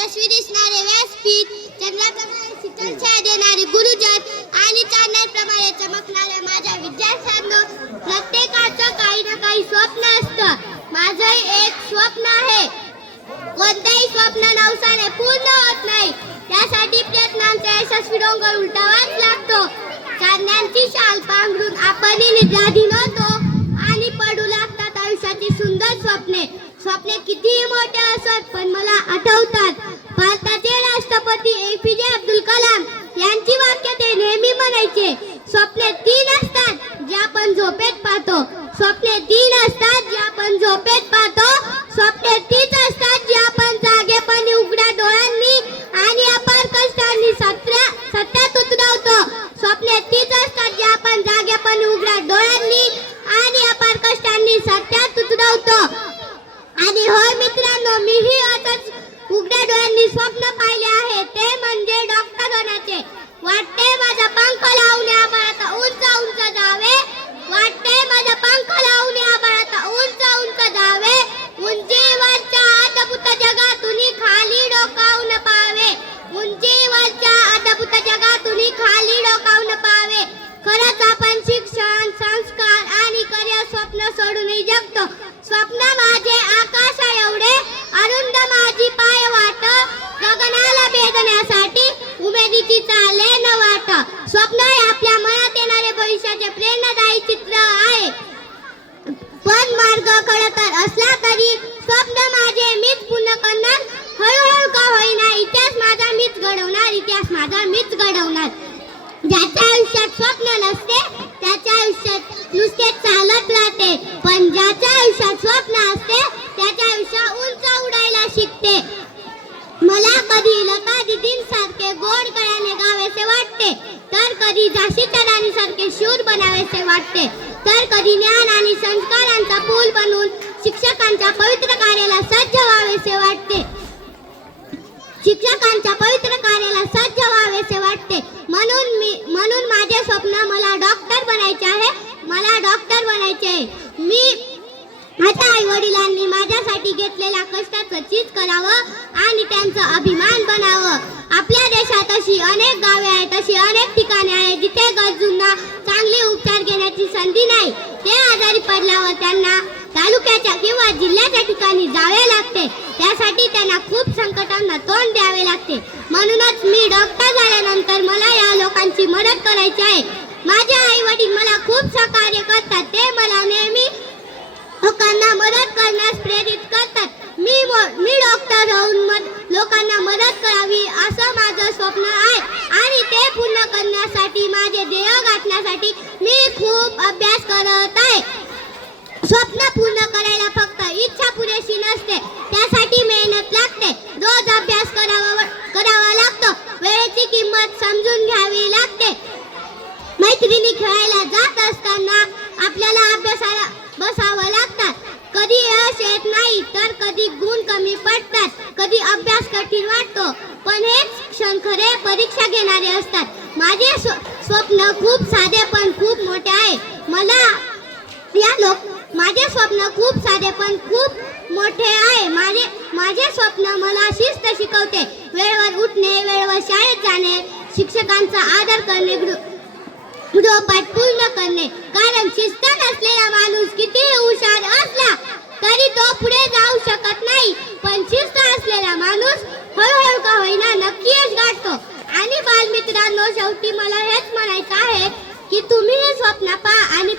तेजस्वी दिसणारे व्यासपीठ चंद्राप्रमाणे शीतल छाया देणारे गुरुजन आणि चांदण्याप्रमाणे चमकणाऱ्या माझ्या विद्यार्थ्यांना प्रत्येकाचं काही ना काही स्वप्न असतं. माझं एक स्वप्न आहे. कोणतेही स्वप्न नवसाने पूर्ण होत नाही. त्यासाठी प्रयत्नांचा यशस्वी डोंगर उलटावाच लागतो. चांदण्यांची शाल पांघरून आपणही निद्राधीन होतो. मोठे असत पण मला आठवतात. भारताचे राष्ट्रपती ए पी जे अब्दुल कलाम यांची वाक्य ते नेहमी म्हणायचे. स्वप्ने तीन असतात जे आपण झोपेत पाहतो स्वप्ने तीन असतात जे आपण झोपेत पाहतो स्वप्ने तीच असतात जे आपण जागेपणी उघड्या डोळ्यांनी आणि अपार कष्टांनी सत्या सत्यात उतरवतो स्वप्ने तीच असतात जे आपण जागेपणी उघड्या डोळ्यांनी आणि अपार कष्टांनी सत्यात उतरवतो आणि होय मित्रांनो मीही असंच उघड्या डोळ्यांनी स्वप्न पाहिले आहे. ते म्हणजे डॉक्टर होण्याचे वाटते माझा पंख लावून या उंच उंच जावे. वाटते माझा पंख लावून या उंच उंच जावे. उंची वरच्या अद्भुत जगातून खाली डोकावून पावे उंची वरच्या अद्भुत जगातून खाली डोकावून पावे खरंच आपण शिक्षण संस्कार आणि करिअर स्वप्न सोडूनही जगतो. स्वप्न माझे येणारे प्रेरणादायी चित्र आहे. पण मार्ग कळत असला तरी स्वप्न माझे मीच पूर्ण करणार. हळूहळू का होईना इतिहास माझा मीच घडवणार इतिहास माझा मीच घडवणार. ज्याच्या आयुष्यात स्वप्न नसते त्याच्या आयुष्यात नुसते चालत राहते. पण ज्याच्या आयुष्यात स्वप्न असते त्याच्या आयुष्य उंच उडायला शिकते. मला कधी लता दिदींसारखे गोड गळ्याने गावेसे वाटते. कधी झाशीच्या राणी शूर बनावेसे वाटते. तर कधी ज्ञान आणि संस्कारांचा पूल बनून शिक्षकांच्या पवित्र कार्याला सज्ज व्हावेसे वाटते. शिक्षकांच्या पवित्र कार्याला सज्ज व्हावेसे वाटते. म्हणून मी म्हणून माझे स्वप्न मला डॉक्टर बनायचे आहे. मला डॉक्टर बनायचे आहे. मी आता आई वडिलांनी माझ्यासाठी घेतलेल्या कष्टाचं चीज करावं आणि त्यांचं अभिमान बनावं. आपल्या देशात अशी अनेक गावे आहेत अशी अनेक घेण्याची नाही. ते आजारी पडल्यावर त्यांना तालुक्याच्या किंवा जिल्ह्याच्या ठिकाणी जावे लागते. त्यासाठी त्यांना खूप संकटांना तोंड द्यावे लागते. म्हणूनच मी डॉक्टर झाल्यानंतर मला या लोकांची मदत करायची आहे. माझे आई वडील मला खूप सहकार्य करतात. ते मला नेहमी लोकांना मदत करण्यास प्रेरित करतात मी मो- मी डॉक्टर होऊन मद- लोकांना मदत करावी असं माझं स्वप्न आहे आणि ते पूर्ण करण्यासाठी माझे ध्येय गाठण्यासाठी मी खूप अभ्यास करत आहे स्वप्न पूर्ण करायला फक्त इच्छा पुरेशी नसते त्यासाठी मेहनत लागते रोज अभ्यास करावा करावा लागतो वेळेची किंमत समजून घ्यावी लागते. मैत्रिणी खेळायला जात असताना आपल्याला अभ्यासाला बसावं लागतात. कधी यश येत नाही तर कधी गुण कमी पडतात. कधी अभ्यास कठीण वाटतो पण हेच क्षण खरे परीक्षा घेणारे असतात. माझे स्व- स्वप्न खूप साधे पण खूप मोठे आहे. मला या लोक माझे स्वप्न खूप साधे पण खूप मोठे आहे. माझे माझे स्वप्न मला शिस्त शिकवते. वेळेवर उठणे वेळेवर शाळेत जाणे शिक्षकांचा आदर करणे गृहपाठ पूर्ण करणे. कारण शिस्त नसलेला माणूस किती हुशार असला तरी तो पुढे जाऊ शकत नाही. पण शिस्त असलेला माणूस हळूहळू का होईना नक्की यश गाठतो. आणि बालमित्रांनो शेवटी मला हेच म्हणायचं आहे की तुम्ही हे स्वप्न पहा आणि